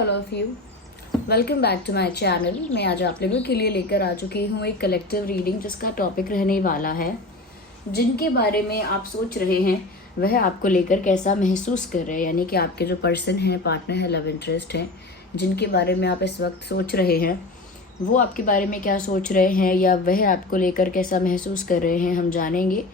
All of you, welcome back to my channel. मैं आज आप लोगों के लिए लेकर आ चुकी हूँ एक कलेक्टिव रीडिंग जिसका टॉपिक रहने वाला है जिनके बारे में आप सोच रहे हैं वह आपको लेकर कैसा महसूस कर रहे हैं, यानी कि आपके जो पर्सन है, पार्टनर है, लव इंटरेस्ट है, जिनके बारे में आप इस वक्त सोच रहे हैं वो आपके बारे में क्या सोच रहे हैं या वह आपको लेकर कैसा महसूस कर रहे हैं, हम जानेंगे।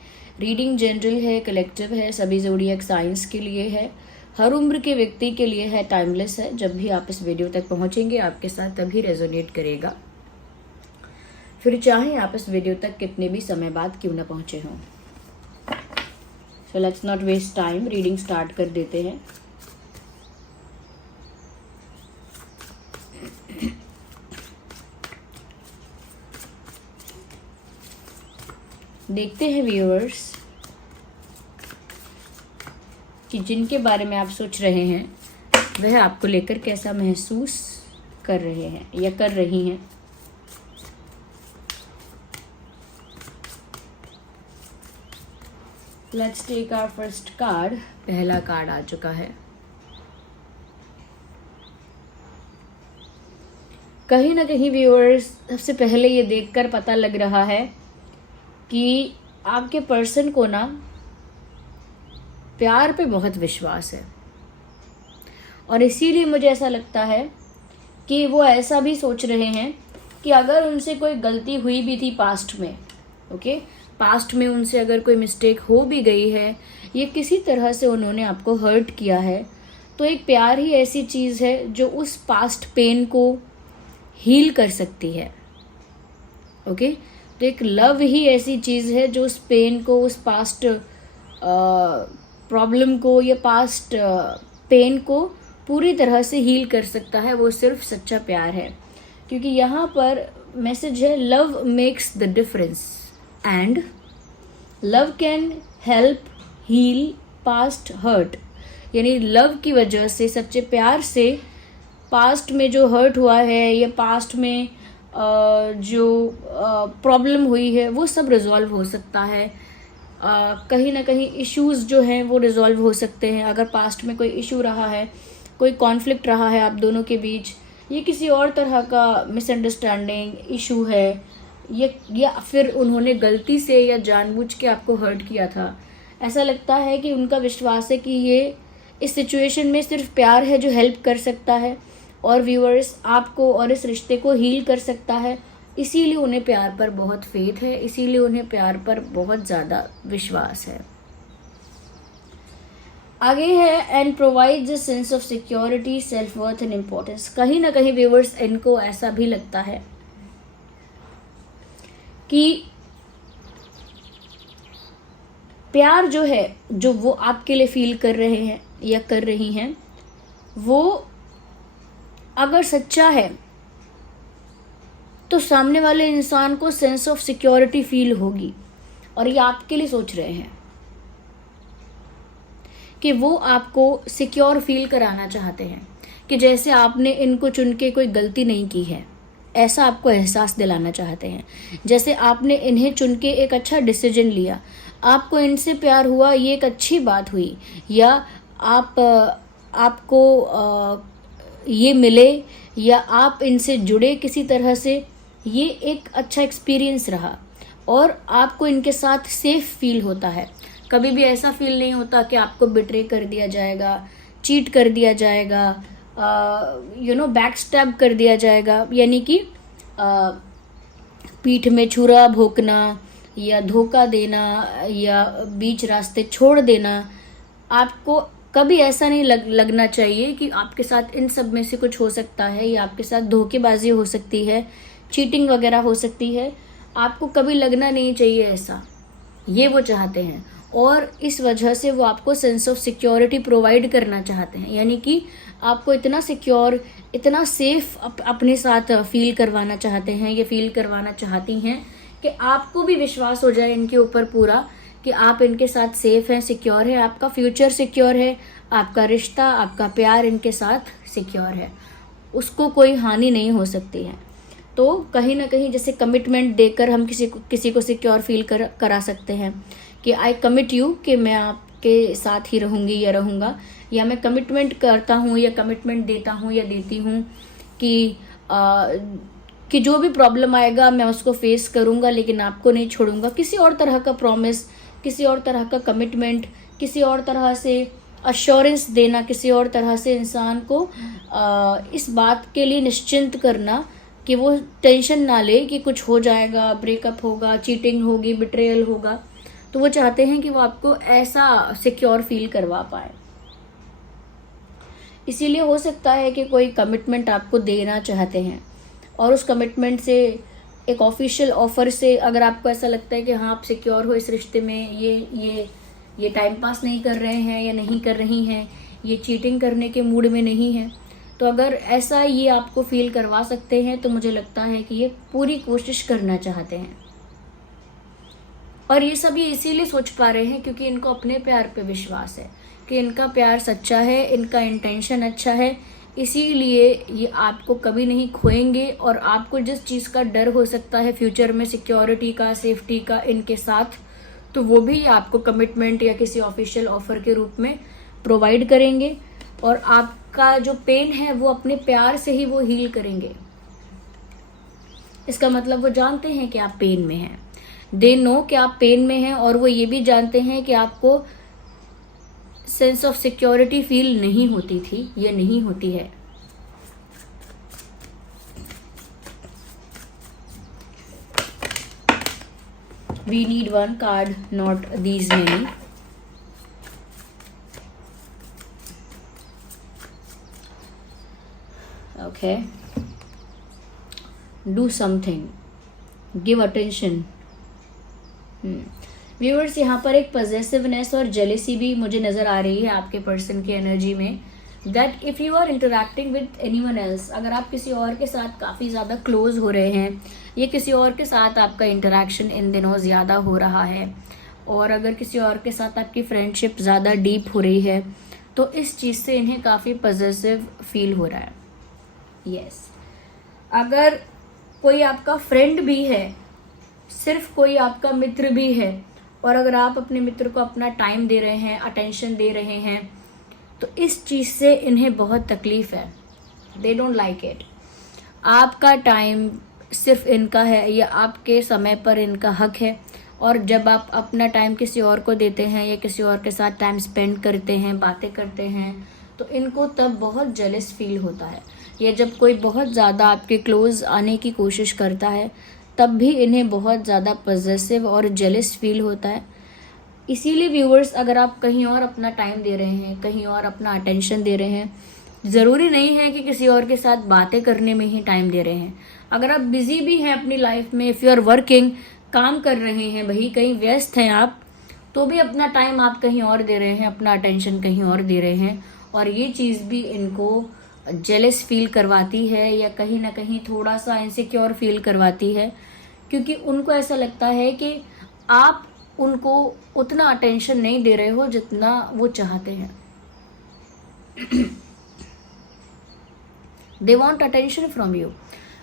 रीडिंग जनरल है, कलेक्टिव है, सभी ज़ोडिएक साइंस के लिए है, हर उम्र के व्यक्ति के लिए है, टाइमलेस है। जब भी आप इस वीडियो तक पहुंचेंगे आपके साथ तभी रेजोनेट करेगा, फिर चाहे आप इस वीडियो तक कितने भी समय बाद क्यों ना पहुंचे हों। So let's not waste time, reading start कर देते हैं। देखते हैं व्यूअर्स कि जिनके बारे में आप सोच रहे हैं वह आपको लेकर कैसा महसूस कर रहे हैं या कर रही हैं। Let's take our first card. पहला कार्ड आ चुका है। कहीं ना कहीं व्यूअर्स, सबसे पहले ये देखकर पता लग रहा है कि आपके पर्सन को ना प्यार पे बहुत विश्वास है और इसीलिए मुझे ऐसा लगता है कि वो ऐसा भी सोच रहे हैं कि अगर उनसे कोई गलती हुई भी थी पास्ट में, ओके, पास्ट में उनसे अगर कोई मिस्टेक हो भी गई है, ये किसी तरह से उन्होंने आपको हर्ट किया है, तो एक प्यार ही ऐसी चीज़ है जो उस पास्ट पेन को हील कर सकती है। ओके, तो एक लव ही ऐसी चीज़ है जो उस पेन को, उस पास्ट प्रॉब्लम को या पास्ट पेन को पूरी तरह से हील कर सकता है। वो सिर्फ सच्चा प्यार है, क्योंकि यहाँ पर मैसेज है love makes the difference and love can help heal past hurt. यानी लव की वजह से, सच्चे प्यार से पास्ट में जो हर्ट हुआ है या पास्ट में जो प्रॉब्लम हुई है वो सब रिजॉल्व हो सकता है। कहीं ना कहीं इश्यूज जो हैं वो रिजॉल्व हो सकते हैं। अगर पास्ट में कोई इशू रहा है, कोई कॉन्फ्लिक्ट रहा है आप दोनों के बीच, ये किसी और तरह का मिसअंडरस्टैंडिंग इशू है या फिर उन्होंने गलती से या जानबूझ के आपको हर्ट किया था, ऐसा लगता है कि उनका विश्वास है कि ये इस सिचुएशन में सिर्फ प्यार है जो हेल्प कर सकता है और व्यूअर्स आपको और इस रिश्ते को हील कर सकता है। इसीलिए उन्हें प्यार पर बहुत फेथ है, इसीलिए उन्हें प्यार पर बहुत ज़्यादा विश्वास है। आगे है and provides a sense of security, self worth and importance. कहीं ना कहीं व्यूअर्स इनको ऐसा भी लगता है कि प्यार जो है, जो वो आपके लिए फील कर रहे हैं या कर रही हैं, वो अगर सच्चा है तो सामने वाले इंसान को सेंस ऑफ सिक्योरिटी फील होगी और ये आपके लिए सोच रहे हैं कि वो आपको सिक्योर फील कराना चाहते हैं कि जैसे आपने इनको चुन के कोई गलती नहीं की है, ऐसा आपको एहसास दिलाना चाहते हैं। जैसे आपने इन्हें चुन के एक अच्छा डिसीजन लिया, आपको इनसे प्यार हुआ, ये एक अच्छी बात हुई, या आपको ये मिले या आप इनसे जुड़े किसी तरह से, ये एक अच्छा एक्सपीरियंस रहा और आपको इनके साथ सेफ फील होता है। कभी भी ऐसा फील नहीं होता कि आपको बिट्रे कर दिया जाएगा, चीट कर दिया जाएगा, बैक स्टैब कर दिया जाएगा, यानी कि पीठ में छुरा भोंकना या धोखा देना या बीच रास्ते छोड़ देना। आपको कभी ऐसा नहीं लगना चाहिए कि आपके साथ इन सब में से कुछ हो सकता है या आपके साथ धोखेबाजी हो सकती है, चीटिंग वगैरह हो सकती है। आपको कभी लगना नहीं चाहिए ऐसा, ये वो चाहते हैं और इस वजह से वो आपको सेंस ऑफ सिक्योरिटी प्रोवाइड करना चाहते हैं। यानी कि आपको इतना सिक्योर, इतना सेफ अपने साथ फील करवाना चाहते हैं, ये फील करवाना चाहती हैं कि आपको भी विश्वास हो जाए इनके ऊपर पूरा कि आप इनके साथ सेफ हैं, सिक्योर है, आपका फ्यूचर सिक्योर है, आपका रिश्ता, आपका प्यार इनके साथ सिक्योर है, उसको कोई हानि नहीं हो सकती है। तो कहीं ना कहीं जैसे कमिटमेंट देकर हम किसी को सिक्योर फील करा सकते हैं कि आई कमिट यू, कि मैं के साथ ही रहूँगी या रहूँगा, या मैं कमिटमेंट करता हूँ या कमिटमेंट देता हूँ या देती हूँ कि जो भी प्रॉब्लम आएगा मैं उसको फेस करूँगा लेकिन आपको नहीं छोड़ूंगा। किसी और तरह का प्रॉमिस, किसी और तरह का कमिटमेंट, किसी और तरह से अश्योरेंस देना, किसी और तरह से इंसान को इस बात के लिए निश्चिंत करना कि वो टेंशन ना ले कि कुछ हो जाएगा, ब्रेकअप होगा, चीटिंग होगी, बिट्रेयल होगा। तो वो चाहते हैं कि वो आपको ऐसा सिक्योर फील करवा पाए। इसीलिए हो सकता है कि कोई कमिटमेंट आपको देना चाहते हैं और उस कमिटमेंट से, एक ऑफिशियल ऑफर से, अगर आपको ऐसा लगता है कि हाँ आप सिक्योर हो इस रिश्ते में, ये टाइम पास नहीं कर रहे हैं या नहीं कर रही हैं, ये चीटिंग करने के मूड में नहीं है, तो अगर ऐसा ये आपको फील करवा सकते हैं तो मुझे लगता है कि ये पूरी कोशिश करना चाहते हैं। और ये सब ये इसीलिए सोच पा रहे हैं क्योंकि इनको अपने प्यार पे विश्वास है कि इनका प्यार सच्चा है, इनका इंटेंशन अच्छा है, इसीलिए ये आपको कभी नहीं खोएंगे। और आपको जिस चीज़ का डर हो सकता है फ्यूचर में, सिक्योरिटी का, सेफ्टी का इनके साथ, तो वो भी आपको कमिटमेंट या किसी ऑफिशियल ऑफर के रूप में प्रोवाइड करेंगे। और आपका जो पेन है वो अपने प्यार से ही वो हील करेंगे। इसका मतलब वो जानते हैं कि आप पेन में हैं, दे नो कि आप पेन में हैं, और वो ये भी जानते हैं कि आपको सेंस ऑफ सिक्योरिटी फील नहीं होती थी या नहीं होती है। We need one card, not these many. Okay. Do something. Give attention. Viewers, यहाँ पर एक पॉजिटिवनेस और जेलेसी भी मुझे नज़र आ रही है आपके पर्सन की एनर्जी में। That if you are interacting with anyone else, अगर आप किसी और के साथ काफ़ी ज़्यादा क्लोज हो रहे हैं या किसी और के साथ आपका इंटरेक्शन इन दिनों ज़्यादा हो रहा है, और अगर किसी और के साथ आपकी फ्रेंडशिप ज़्यादा डीप हो रही है, तो इस चीज़ से इन्हें काफ़ी पॉजिटिव फील हो रहा है। यस, अगर कोई आपका फ्रेंड भी है, सिर्फ कोई आपका मित्र भी है, और अगर आप अपने मित्र को अपना टाइम दे रहे हैं, अटेंशन दे रहे हैं, तो इस चीज़ से इन्हें बहुत तकलीफ है। They don't like it. आपका टाइम सिर्फ इनका है, या आपके समय पर इनका हक है, और जब आप अपना टाइम किसी और को देते हैं या किसी और के साथ टाइम स्पेंड करते हैं, बातें करते हैं, तो इनको तब बहुत जेलस फील होता है। या जब कोई बहुत ज़्यादा आपके क्लोज आने की कोशिश करता है, तब भी इन्हें बहुत ज़्यादा पॉजिटिव और जेलस फील होता है। इसीलिए व्यूअर्स, अगर आप कहीं और अपना टाइम दे रहे हैं, कहीं और अपना अटेंशन दे रहे हैं, ज़रूरी नहीं है कि किसी और के साथ बातें करने में ही टाइम दे रहे हैं। अगर आप बिजी भी हैं अपनी लाइफ में, इफ़ यू आर वर्किंग, काम कर रहे हैं, भाई कहीं व्यस्त हैं आप, तो भी अपना टाइम आप कहीं और दे रहे हैं, अपना अटेंशन कहीं और दे रहे हैं, और ये चीज़ भी इनको जेलस फील करवाती है या कहीं ना कहीं थोड़ा सा इनसिक्योर फील करवाती है, क्योंकि उनको ऐसा लगता है कि आप उनको उतना अटेंशन नहीं दे रहे हो जितना वो चाहते हैं। They want attention from you.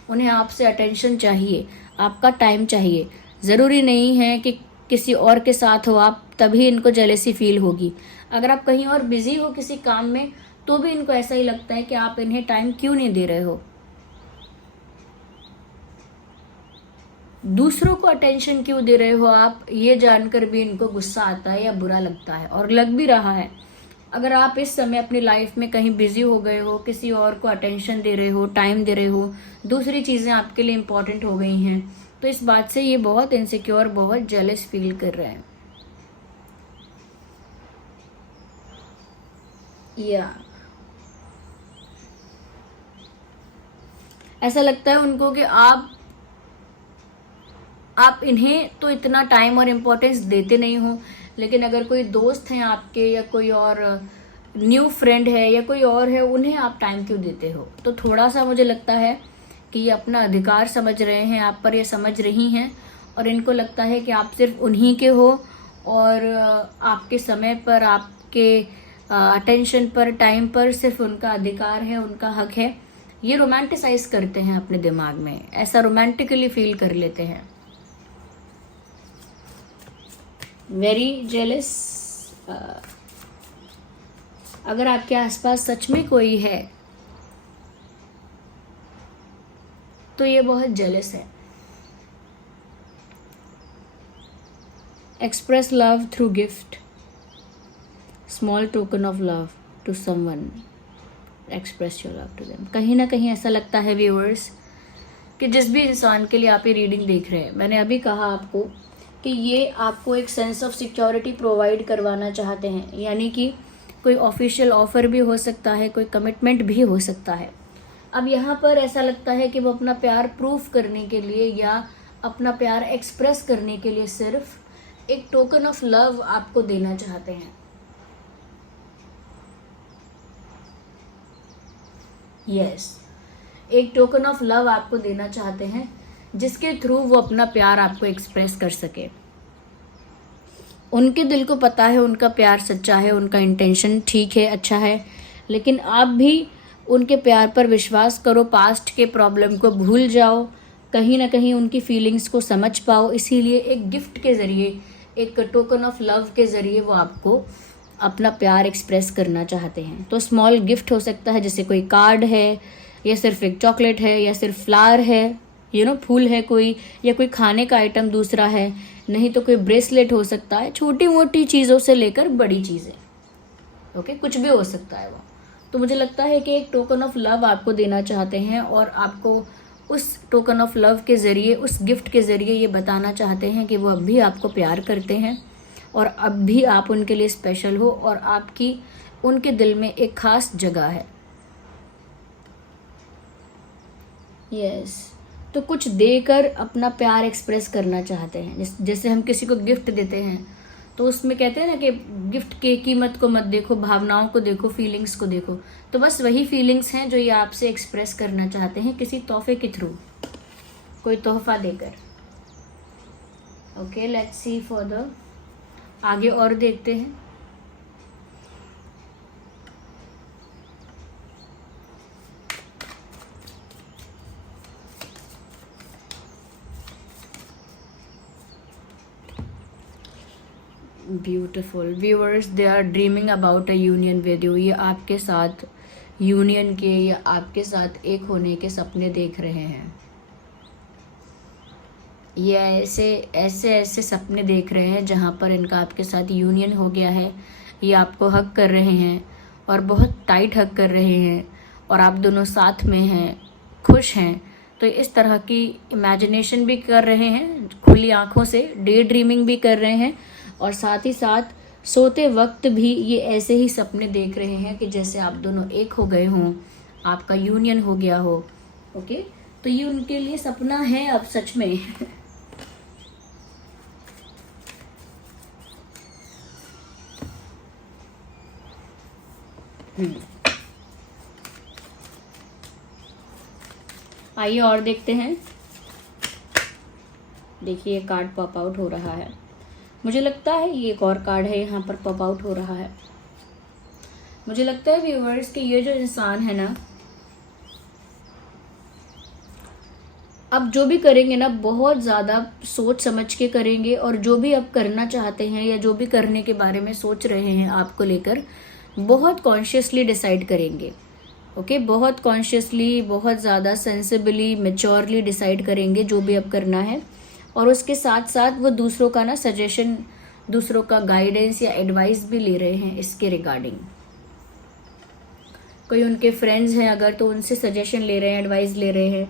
उन्हें आपसे अटेंशन चाहिए, आपका टाइम चाहिए। ज़रूरी नहीं है कि किसी और के साथ हो आप, तभी इनको जेलेसी फील होगी। अगर आप कहीं और बिजी हो किसी काम में, तो भी इनको ऐसा ही लगता है कि आप इन्हें टाइम क्यों नहीं दे रहे हो। दूसरों को अटेंशन क्यों दे रहे हो आप, ये जानकर भी इनको गुस्सा आता है या बुरा लगता है, और लग भी रहा है। अगर आप इस समय अपनी लाइफ में कहीं बिजी हो गए हो, किसी और को अटेंशन दे रहे हो, टाइम दे रहे हो, दूसरी चीज़ें आपके लिए इम्पोर्टेंट हो गई हैं, तो इस बात से ये बहुत इनसिक्योर, बहुत जेलस फील कर रहे हैं। या ऐसा लगता है उनको कि आप इन्हें तो इतना टाइम और इम्पोर्टेंस देते नहीं हो, लेकिन अगर कोई दोस्त हैं आपके, या कोई और न्यू फ्रेंड है, या कोई और है, उन्हें आप टाइम क्यों देते हो। तो थोड़ा सा मुझे लगता है कि ये अपना अधिकार समझ रहे हैं आप पर, ये समझ रही हैं, और इनको लगता है कि आप सिर्फ उन्हीं के हो, और आपके समय पर, आपके अटेंशन पर, टाइम पर सिर्फ उनका अधिकार है, उनका हक है। ये रोमांटिसाइज करते हैं अपने दिमाग में, ऐसा रोमांटिकली फील कर लेते हैं। वेरी जेलस अगर आपके आसपास सच में कोई है तो ये बहुत जेलस है। Express love through gift, small token of love to someone, express your love to them. कहीं ना कहीं ऐसा लगता है व्यूअर्स कि जिस भी इंसान के लिए आप ये रीडिंग देख रहे हैं, मैंने अभी कहा आपको कि ये आपको एक सेंस ऑफ सिक्योरिटी प्रोवाइड करवाना चाहते हैं, यानी कि कोई ऑफिशियल ऑफर भी हो सकता है, कोई कमिटमेंट भी हो सकता है। अब यहाँ पर ऐसा लगता है कि वो अपना प्यार प्रूफ करने के लिए या अपना प्यार एक्सप्रेस करने के लिए सिर्फ एक टोकन ऑफ लव आपको देना चाहते हैं। यस, एक टोकन ऑफ लव आपको देना चाहते हैं जिसके थ्रू वो अपना प्यार आपको एक्सप्रेस कर सके। उनके दिल को पता है उनका प्यार सच्चा है, उनका इंटेंशन ठीक है, अच्छा है, लेकिन आप भी उनके प्यार पर विश्वास करो, पास्ट के प्रॉब्लम को भूल जाओ, कहीं ना कहीं उनकी फीलिंग्स को समझ पाओ। इसीलिए एक गिफ्ट के ज़रिए, एक टोकन ऑफ लव के ज़रिए वो आपको अपना प्यार एक्सप्रेस करना चाहते हैं। तो स्मॉल गिफ्ट हो सकता है, जैसे कोई कार्ड है, या सिर्फ एक चॉकलेट है, या सिर्फ फ्लावर है, फूल है कोई, या कोई खाने का आइटम दूसरा है, नहीं तो कोई ब्रेसलेट हो सकता है। छोटी मोटी चीज़ों से लेकर बड़ी चीज़ें, ओके, कुछ भी हो सकता है वो। तो मुझे लगता है कि एक टोकन ऑफ लव आपको देना चाहते हैं और आपको उस टोकन ऑफ लव के ज़रिए, उस गिफ्ट के ज़रिए ये बताना चाहते हैं कि वो अब भी आपको प्यार करते हैं और अब भी आप उनके लिए स्पेशल हो और आपकी उनके दिल में एक ख़ास जगह है। यस, तो कुछ देकर अपना प्यार एक्सप्रेस करना चाहते हैं। जैसे हम किसी को गिफ्ट देते हैं तो उसमें कहते हैं ना कि गिफ्ट के कीमत को मत देखो, भावनाओं को देखो, फीलिंग्स को देखो। तो बस वही फीलिंग्स हैं जो ये आपसे एक्सप्रेस करना चाहते हैं किसी तोहफे के थ्रू, कोई तोहफा देकर। Okay, let's see for the आगे और देखते हैं। Beautiful viewers, they are dreaming about a union with you. ये आपके साथ यूनियन के या आपके साथ एक होने के सपने देख रहे हैं। ये ऐसे ऐसे ऐसे सपने देख रहे हैं जहाँ पर इनका आपके साथ यूनियन हो गया है। ये आपको हग कर रहे हैं और बहुत टाइट हग कर रहे हैं और आप दोनों साथ में हैं, खुश हैं। तो इस तरह की इमेजिनेशन भी कर रहे हैं, खुली आंखों से डे ड्रीमिंग भी कर रहे हैं और साथ ही साथ सोते वक्त भी ये ऐसे ही सपने देख रहे हैं कि जैसे आप दोनों एक हो गए हों, आपका यूनियन हो गया हो। ओके, तो ये उनके लिए सपना है अब सच में। आइए और देखते हैं। देखिए कार्ड पॉप आउट हो रहा है। मुझे लगता है ये एक और कार्ड है यहाँ पर पॉप आउट हो रहा है। मुझे लगता है व्यूअर्स कि ये जो इंसान है ना, अब जो भी करेंगे ना बहुत ज़्यादा सोच समझ के करेंगे और जो भी अब करना चाहते हैं या जो भी करने के बारे में सोच रहे हैं आपको लेकर, बहुत कॉन्शियसली डिसाइड करेंगे। ओके, बहुत कॉन्शियसली, बहुत ज़्यादा सेंसिबली, मैच्योरली डिसाइड करेंगे जो भी अब करना है। और उसके साथ साथ वो दूसरों का ना सजेशन, दूसरों का गाइडेंस या एडवाइस भी ले रहे हैं इसके रिगार्डिंग। कोई उनके फ्रेंड्स हैं अगर, तो उनसे सजेशन ले रहे हैं, एडवाइस ले रहे हैं।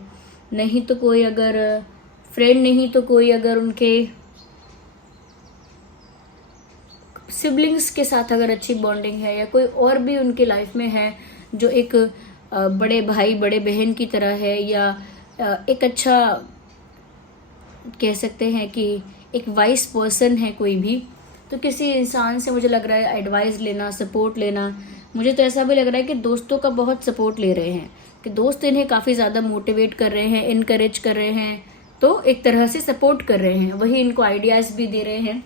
नहीं तो कोई अगर फ्रेंड नहीं तो कोई अगर उनके सिबलिंग्स के साथ अगर अच्छी बॉन्डिंग है या कोई और भी उनके लाइफ में है जो एक बड़े भाई बड़े बहन की तरह है या एक अच्छा कह सकते हैं कि एक वाइस पर्सन है कोई भी, तो किसी इंसान से मुझे लग रहा है एडवाइस लेना, सपोर्ट लेना। मुझे तो ऐसा भी लग रहा है कि दोस्तों का बहुत सपोर्ट ले रहे हैं, कि दोस्त इन्हें काफ़ी ज़्यादा मोटिवेट कर रहे हैं, इनकरेज कर रहे हैं, तो एक तरह से सपोर्ट कर रहे हैं, वही इनको आइडियाज़ भी दे रहे हैं,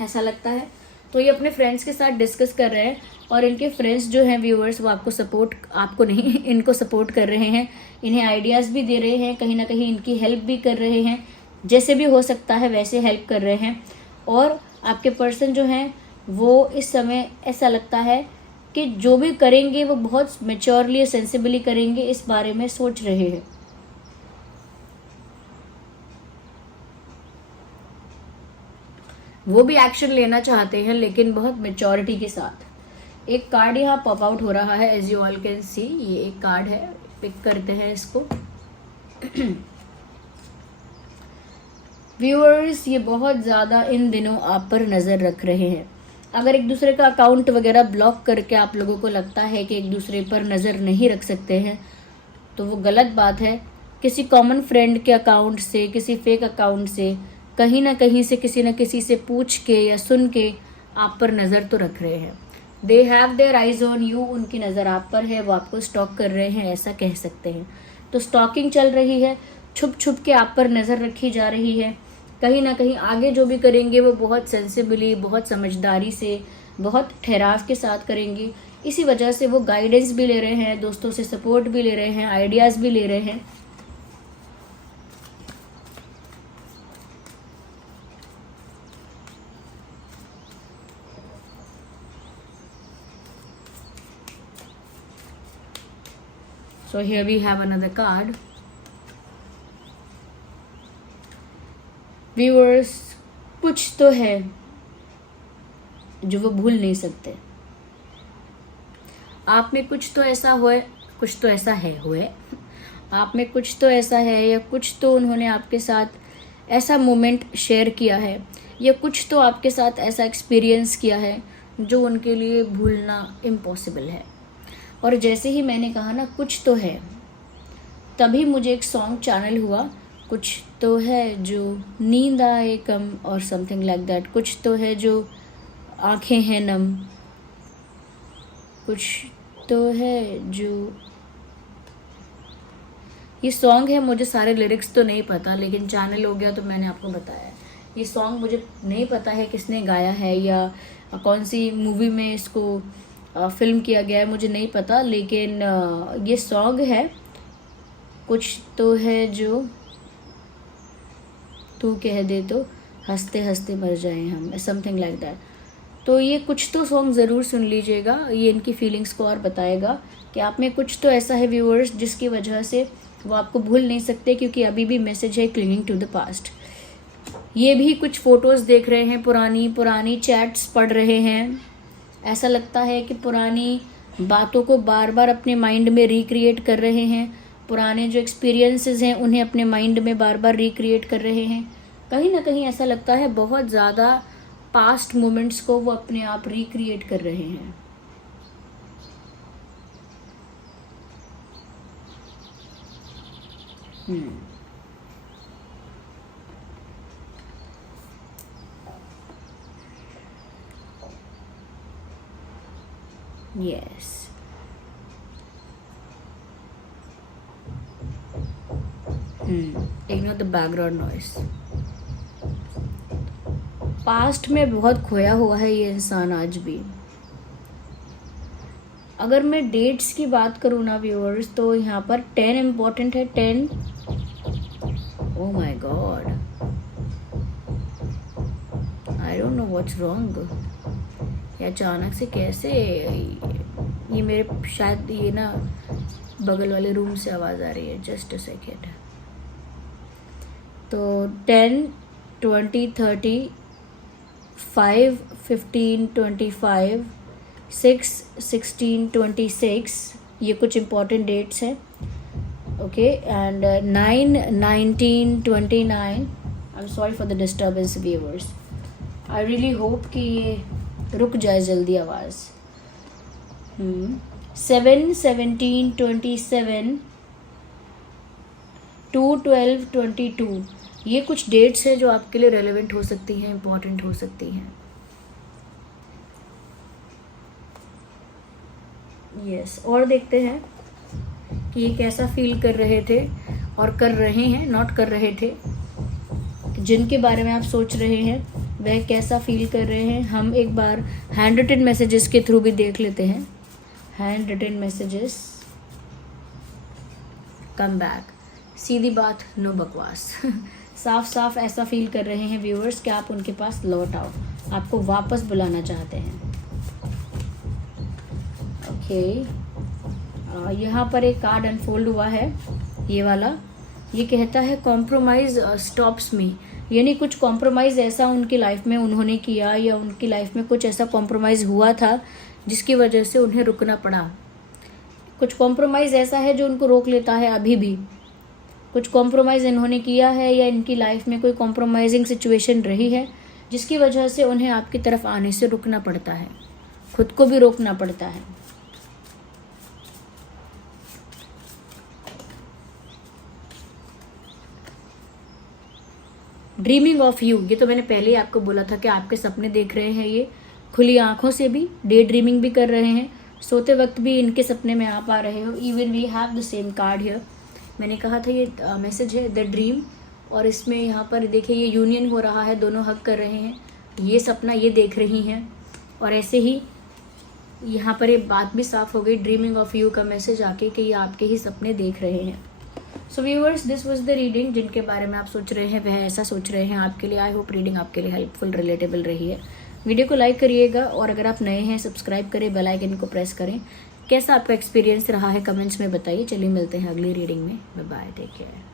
ऐसा लगता है। तो ये अपने फ्रेंड्स के साथ डिस्कस कर रहे हैं और इनके फ्रेंड्स जो हैं व्यूअर्स, वो आपको सपोर्ट, आपको नहीं इनको सपोर्ट कर रहे हैं, इन्हें आइडियाज़ भी दे रहे हैं, कहीं ना कहीं इनकी हेल्प भी कर रहे हैं, जैसे भी हो सकता है वैसे हेल्प कर रहे हैं। और आपके पर्सन जो हैं वो इस समय ऐसा लगता है कि जो भी करेंगे वो बहुत मेच्योरली सेंसिबली करेंगे, इस बारे में सोच रहे हैं। वो भी एक्शन लेना चाहते हैं लेकिन बहुत मेच्योरिटी के साथ। एक कार्ड यहाँ पॉप आउट हो रहा है, as you all can see. ये एक कार्ड है, पिक करते हैं इसको। व्यूअर्स, ये बहुत ज़्यादा इन दिनों आप पर नज़र रख रहे हैं। अगर एक दूसरे का अकाउंट वगैरह ब्लॉक करके आप लोगों को लगता है कि एक दूसरे पर नज़र नहीं रख सकते हैं, तो वो गलत बात है। किसी कॉमन फ्रेंड के अकाउंट से, किसी फेक अकाउंट से, कहीं ना कहीं से, किसी न किसी से पूछ के या सुन के आप पर नज़र तो रख रहे हैं। They have their eyes on you, उनकी नज़र आप पर है, वो आपको स्टॉक कर रहे हैं, ऐसा कह सकते हैं। तो स्टॉकिंग चल रही है, छुप छुप के आप पर नज़र रखी जा रही है। कहीं ना कहीं आगे जो भी करेंगे वो बहुत सेंसिबली, बहुत समझदारी से, बहुत ठहराव के साथ करेंगे। इसी वजह से वो गाइडेंस भी ले रहे हैं, दोस्तों से सपोर्ट भी ले रहे हैं, आइडियाज़ भी ले रहे हैं। So here we have another card. Viewers, कुछ तो है जो वो भूल नहीं सकते। आप में कुछ तो ऐसा हुआ, कुछ तो ऐसा है हुआ, आप में कुछ तो ऐसा है, या कुछ तो उन्होंने आपके साथ ऐसा मोमेंट शेयर किया है, या कुछ तो आपके साथ ऐसा एक्सपीरियंस किया है जो उनके लिए भूलना इम्पॉसिबल है। और जैसे ही मैंने कहा ना कुछ तो है, तभी मुझे एक सॉन्ग चैनल हुआ, कुछ तो है जो नींद आए कम और समथिंग लाइक दैट। कुछ तो है जो आंखें हैं नम, कुछ तो है जो, ये सॉन्ग है। मुझे सारे लिरिक्स तो नहीं पता, लेकिन चैनल हो गया तो मैंने आपको बताया। ये सॉन्ग मुझे नहीं पता है किसने गाया है या कौन सी मूवी में इसको फिल्म किया गया है, मुझे नहीं पता, लेकिन ये सॉन्ग है, कुछ तो है जो तू कह दे तो हंसते हंसते मर जाएं हम, समथिंग लाइक दैट। तो ये कुछ तो सॉन्ग ज़रूर सुन लीजिएगा, ये इनकी फीलिंग्स को और बताएगा कि आप में कुछ तो ऐसा है व्यूअर्स जिसकी वजह से वो आपको भूल नहीं सकते, क्योंकि अभी भी मैसेज है क्लिंगिंग टू द पास्ट। ये भी कुछ फ़ोटोज़ देख रहे हैं, पुरानी पुरानी चैट्स पढ़ रहे हैं। ऐसा लगता है कि पुरानी बातों को बार बार अपने माइंड में रिक्रिएट कर रहे हैं, पुराने जो एक्सपीरियंसेस हैं उन्हें अपने माइंड में बार बार रिक्रिएट कर रहे हैं। कहीं ना कहीं ऐसा लगता है बहुत ज़्यादा पास्ट मोमेंट्स को वो अपने आप रिक्रिएट कर रहे हैं। Yes, ignore the background noise. Past में बहुत खोया हुआ है ये इंसान आज भी। अगर मैं डेट्स की बात करूँ ना व्यूअर्स, तो यहाँ पर 10 इम्पोर्टेंट है। 10, oh my God, I don't know what's wrong. ये अचानक से कैसे, ये मेरे शायद ये ना बगल वाले रूम से आवाज़ आ रही है, जस्ट अ सेकेंड। तो 10, 20, 30, 5, 15, 25, 6, 16, 26, ये कुछ इम्पॉर्टेंट डेट्स हैं। Okay, and 9, 19, 29। I am sorry for the disturbance viewers, I really hope कि ये रुक जाए जल्दी आवाज़। 7, 17, 27, 2, 12, 22, ये कुछ डेट्स हैं जो आपके लिए रेलेवेंट हो सकती हैं, इम्पॉर्टेंट हो सकती हैं। यस, और देखते हैं कि ये कैसा फील कर रहे थे और कर रहे हैं, नॉट कर रहे थे, जिनके बारे में आप सोच रहे हैं वह कैसा फील कर रहे हैं। हम एक बार हैंड रिटन मैसेजेस के थ्रू भी देख लेते हैं। Hand written messages, come back, सीधी बात, नो बकवास। साफ साफ ऐसा फील कर रहे हैं व्यूअर्स कि आप उनके पास लौट आओ, आपको वापस बुलाना चाहते हैं। ओके, यहाँ पर एक कार्ड अनफोल्ड हुआ है, ये वाला। ये कहता है कॉम्प्रोमाइज़ स्टॉप्स मी, यानी कुछ कॉम्प्रोमाइज़ ऐसा उनकी लाइफ में उन्होंने किया, या उनकी लाइफ में कुछ ऐसा कॉम्प्रोमाइज़ हुआ था जिसकी वजह से उन्हें रुकना पड़ा। कुछ कॉम्प्रोमाइज़ ऐसा है जो उनको रोक लेता है अभी भी। कुछ कॉम्प्रोमाइज़ इन्होंने किया है, या इनकी लाइफ में कोई कॉम्प्रोमाइजिंग सिचुएशन रही है जिसकी वजह से उन्हें आपकी तरफ आने से रुकना पड़ता है, खुद को भी रोकना पड़ता है। ड्रीमिंग ऑफ यू, ये तो मैंने पहले ही आपको बोला था कि आपके सपने देख रहे हैं ये, खुली आंखों से भी, डे ड्रीमिंग भी कर रहे हैं, सोते वक्त भी इनके सपने में आप आ रहे हो। Even we have the same card here. मैंने कहा था ये मैसेज है द ड्रीम, और इसमें यहाँ पर देखिए ये यूनियन हो रहा है, दोनों हक कर रहे हैं, ये सपना ये देख रही हैं। और ऐसे ही यहाँ पर ये बात भी साफ हो गई, ड्रीमिंग ऑफ यू का मैसेज आके कि ये आपके ही सपने देख रहे हैं। So viewers, this was the reading. जिनके बारे में आप सोच रहे हैं वह ऐसा सोच रहे हैं आपके लिए। आई होप रीडिंग आपके लिए हेल्पफुल, रिलेटेबल रही है। वीडियो को लाइक करिएगा, और अगर आप नए हैं सब्सक्राइब करें, बेल आइकन को प्रेस करें। कैसा आपका एक्सपीरियंस रहा है कमेंट्स में बताइए। चलिए मिलते हैं अगली रीडिंग में। Bye bye, take care.